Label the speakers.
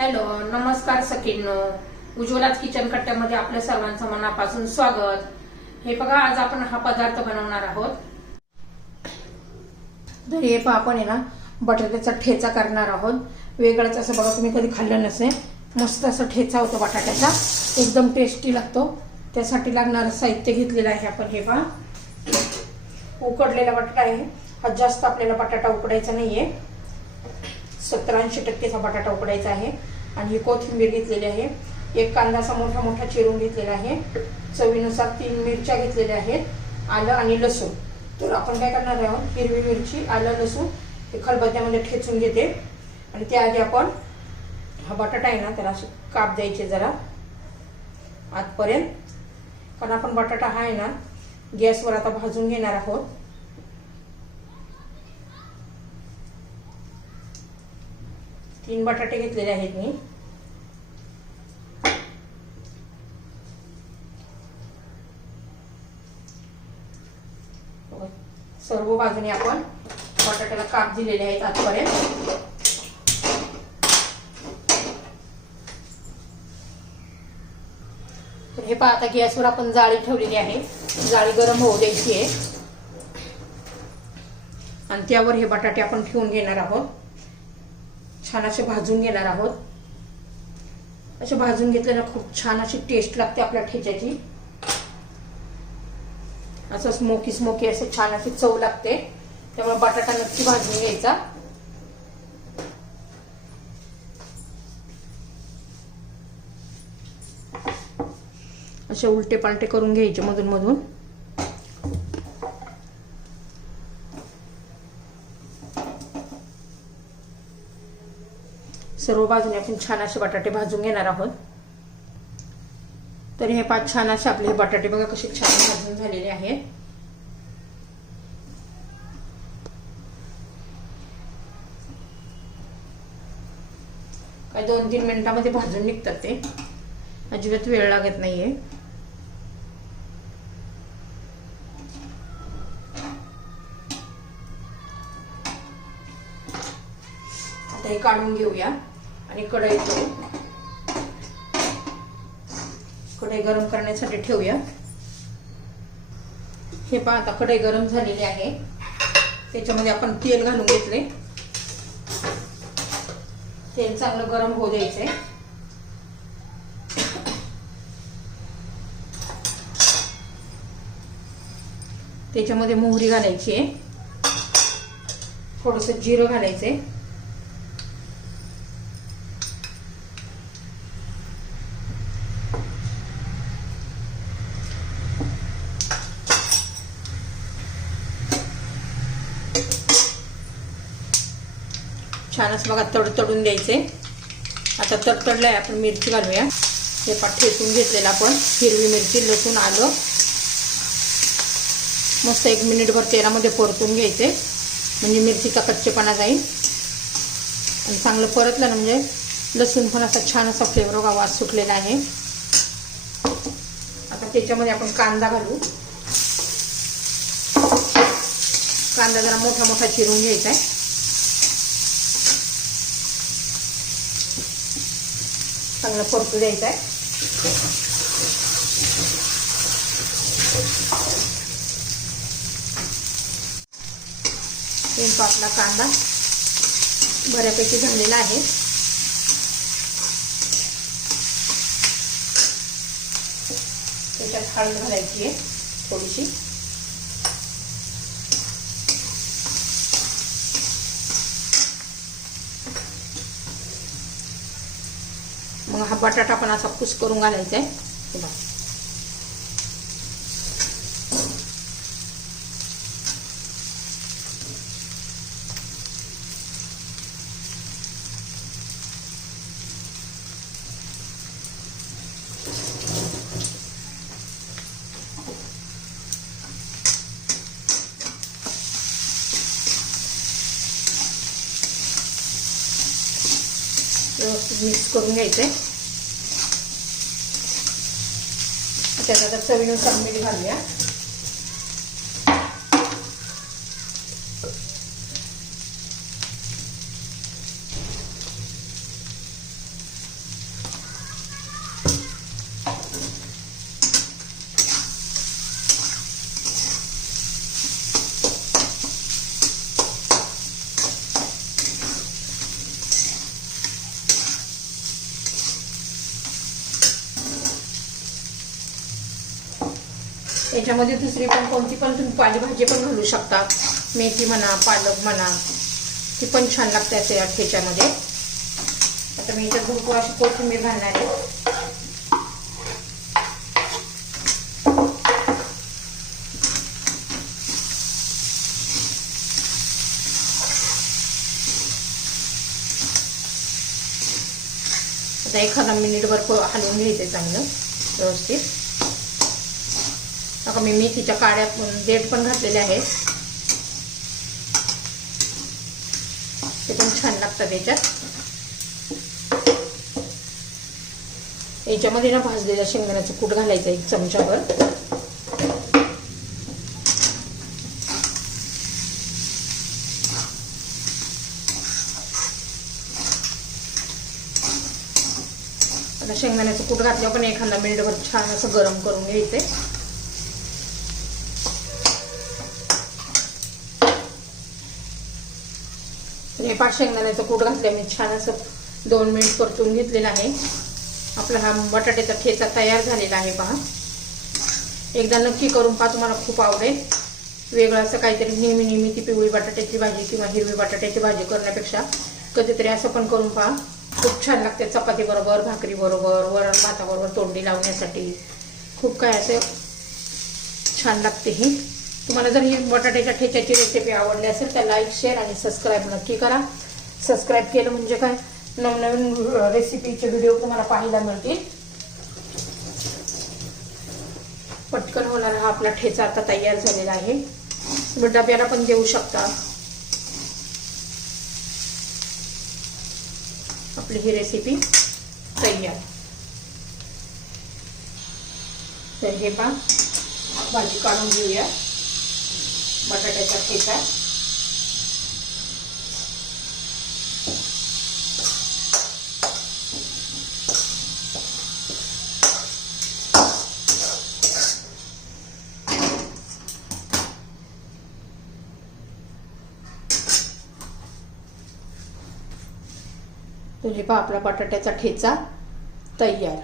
Speaker 1: Hello नमस्कार सखींनो. उज्ज्वलाच kitchen कट्ट्यामध्ये आपल्या सर्वांचं मनापासून स्वागत. हे बघा आज आपण हा पदार्थ बनवणार आहोत. तर हे पहा आपण आहे ना बटाट्याचा ठेचा करणार आहोत. वेगळाच असं बघा तुम्ही कधी खाल्लं नसेल. मस्त असं ठेचा होतो बटाट्याचा. एकदम टेस्टी लागतो. त्यासाठी लागणारं साहित्य घेतलेलं आहे आपण हे पहा. उकडलेला बटाटा आहे. हा जास्त आपल्याला बटाटा उकडायचा नाहीये. सत्तर ऐंशी टक्केचा बटाटा उकडायचा आहे आणि ही कोथिंबीर घेतलेली आहे. एक कांदा असा मोठा मोठा चिरून घेतलेला आहे. चवीनुसार तीन मिरच्या घेतलेल्या आहेत आलं आणि लसूण. तर आपण काय करणार आहोत? हिरवी मिरची आलं लसूण हे खलबत्त्यामध्ये ठेचून घेते. आणि त्याआधी आपण हा बटाटा आहे ना त्याला असे काप द्यायचे जरा आतपर्यंत. कारण आपण बटाटा हा आहे ना गॅसवर आता भाजून घेणार आहोत. तीन बटाटे घेतलेले आहेत मी. सर्व बाजूने आपण बटाट्याला काप दिलेले आहेत आजपर्यंत हे पहा आता गॅसवर आपण जाळी ठेवलेली आहे. जाळी गरम होऊ द्यायची आहे. आणि त्यावर हे बटाटे आपण ठेवून घेणार आहोत. छान असे भाजून घेणार आहोत. असे भाजून घेतल्यानं खूप छान अशी टेस्ट लागते आपल्या ठेच्याची. असं स्मोकी स्मोकी असे छान अशी चव लागते. त्यामुळे बटाटा नक्की भाजून घ्यायचा. असे उलटे पालटे करून घ्यायचे मधून मधून. सर्व बाजूने आपण छान असे बटाटे भाजून घेणार आहोत. तर हे पाच छान असे आपले हे बटाटे बघा कसे छान भाजून झालेले आहेत. काय दोन तीन मिनिटामध्ये भाजून निघतात ते. अजिबात वेळ लागत नाहीये. आता हे काढून घेऊया. आणि कढई कढई गरम करण्यासाठी ठेवूया. हे पहा आता कढई गरम झालेली आहे. त्याच्यामध्ये आपण तेल घालून घेतले. तेल चांगलं गरम होऊ द्यायचंय. त्याच्यामध्ये मोहरी घालायची आहे. थोडस जिरं घालायचंय. छानच बघा तड तडून द्यायचे. आता तडतडलंय आपण मिरची घालूया. हे पाठ ठेचून घेतलेलं आपण हिरवी मिरची लसूण आलं. मस्त एक मिनिटभर तेलामध्ये परतून घ्यायचे. म्हणजे मिरचीचा कच्चेपणा जाईल. आणि चांगलं परतलं ना म्हणजे लसूण पण असा छान असा फ्लेवर वास सुटलेला आहे. आता त्याच्यामध्ये आपण कांदा घालू. कांदा जरा मोठा मोठा चिरून घ्यायचा आहे. चांगलं परतू द्यायचं आहे. तो आपला कांदा बऱ्यापैकी झालेला आहे. त्याच्यात हळद घालायची आहे थोडीशी. हा बटाटा पण असा कुस करून घालायचा आहे बघा. व्यवस्थित मिक्स करून घ्यायचं आहे त्यात आता चवीनुसार मीठ घालूया. याच्यामध्ये दुसरी पण कोणती पण तुम्ही पालेभाजी पण घालू शकता. मेथी म्हणा पालक म्हणा ती पण छान लागते असे या ठेच्यामध्ये आता मी याच्यात भरपूर अशी कोथिंबीर घालणार आहे. आता एखादा मिनिटभर हलवून घ्यायचं चांगलं व्यवस्थित. कमी मी मेथीच्या काड्या पण- देठ पण घातलेले आहेत. ते पण छान लागतात याच्यात. याच्यामध्ये ना भाजलेलं शेंगदाण्याचं कूट घालायचं एक चमचाभर. आता शेंगदाण्याचं कूट घातल्यावर पण एखादा मिनिटभर छान असं गरम करून घ्यायचंय. हे पाच शेंगदाण्याचं कूट घातलं मी छान असं दोन मिनिट परतून घेतलेलं आहे. आपला हा बटाट्याचा ठेचा तयार झालेला आहे पहा. एकदा नक्की करून पहा तुम्हाला खूप आवडेल. वेगळं असं काहीतरी नेहमी नेहमी ती पिवळी बटाट्याची भाजी किंवा हिरवी बटाट्याची भाजी करण्यापेक्षा कधीतरी असं पण करून पहा. खूप छान लागते चपाती बरोबर भाकरी बरोबर वरण भाताबरोबर तोंडी लावण्यासाठी. खूप काय असं छान लागते ही. तुम्हाला जर ही बटाट्याच्या ठेच्याची रेसिपी आवडली असेल तर लाईक शेअर आणि सबस्क्राईब नक्की करा. सबस्क्राईब केलं म्हणजे काय? नवनवीन रेसिपीचे व्हिडिओ तुम्हाला पाहायला मिळतील. पटकन होणारा हा आपला ठेचा आता तयार झालेला आहे. तुम्ही डब्याला पण देऊ शकता. आपली ही रेसिपी तयार. तर हे पा भाजी काढून घेऊया. बटाट्याचा ठेचा. म्हणजे पहा आपला बटाट्याचा ठेचा तयार.